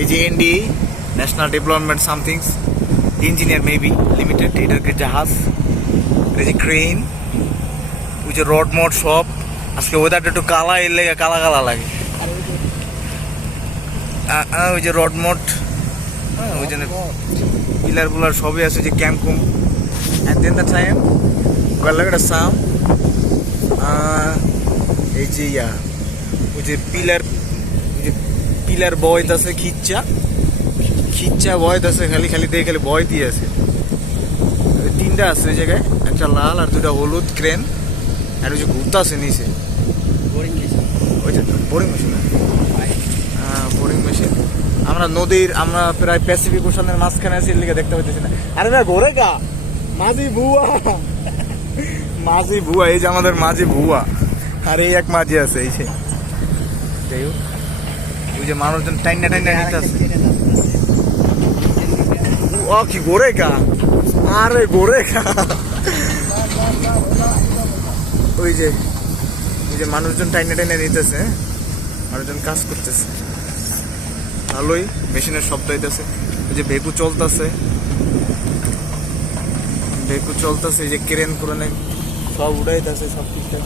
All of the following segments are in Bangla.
এই যে ND national development something engineer maybe limited, এটাকে জাহাজ। এই যে ক্রেন, ওই যে রড মড সব। আজকে ওয়েদারটা একটু কালা, এর লেগে কালা কালা লাগে। ওই যে রড মড, হ্যাঁ ওই জন্য পিলার পুলার সবই আছে। যে ক্যাম্পকুম অ্যান্ড দেন দ্য টাইম গলাগড়া সাম। এই যে ওই যে পিলার বয়ত আছে, খিচ্চা বয়ত আছে, খালি খালি দিয়ে খালি বয় দিয়ে আছে। তিনটা আছে ওই জায়গায়, একটা লাল আর দুটা হলুদ ক্রেন। আর ওই যে ঘুরতে আছে নিচে ওইটা বোরিং মেশিন। হ্যাঁ বোরিং মেশিন। আমরা প্রায় প্যাসিফিক ওশানের মাঝখানে আছি, এর লিগে দেখতে পাচ্ছি না। আরে না ঘোরে গা মাঝি ভুয়া, এই যে আমাদের মাঝি ভুয়া। আর এই এক মাঝি আছে এই যে, যাই হোক ওই যে মানুষজন টাইনা নিতে আছে। ও কি ঘোরে গা, আরে ঘোরে গা। ওই যে মানুষজন টাইনা নিতেছে, মানুষজন কাজ করতেছে ভালোই। মেশিনের শব্দ হইতেছে। ওই যে ভেকু চলতেছে, এই যে ক্রেন ক্রেনে সব উড়াইতেছে, সব ঠিকঠাক।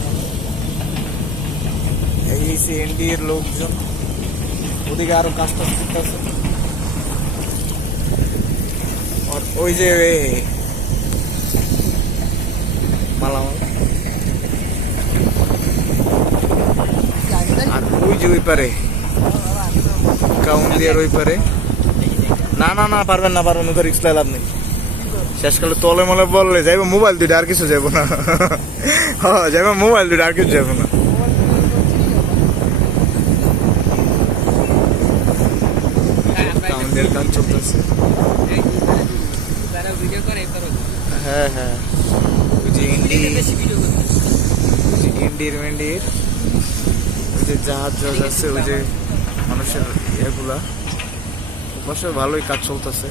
এই সে এনডি এর লোকজন ওদিকে আরো কাজ টাজ করতেছে। আর ওই যে মালামাল, আর ওই যে ওই পারে কাউন্দিয়ার ওই পারে। না পারবেন না, তো রিক্স লাভ নেই। শেষকালে তলে মলে বললে যাইব মোবাইল দুইটা, আর কিছু যাবো না। হ্যাঁ যাইব মোবাইল দুইটা, আর কিছু যাবো না। কাউন্দিয়ার কাজ চলতেছে। হ্যাঁ ওই যে ইন্ডির ওই যে জাহাজ আছে, ওই যে মানুষের ইয়েগুলা, পাশে ভালোই কাজ চলতেছে।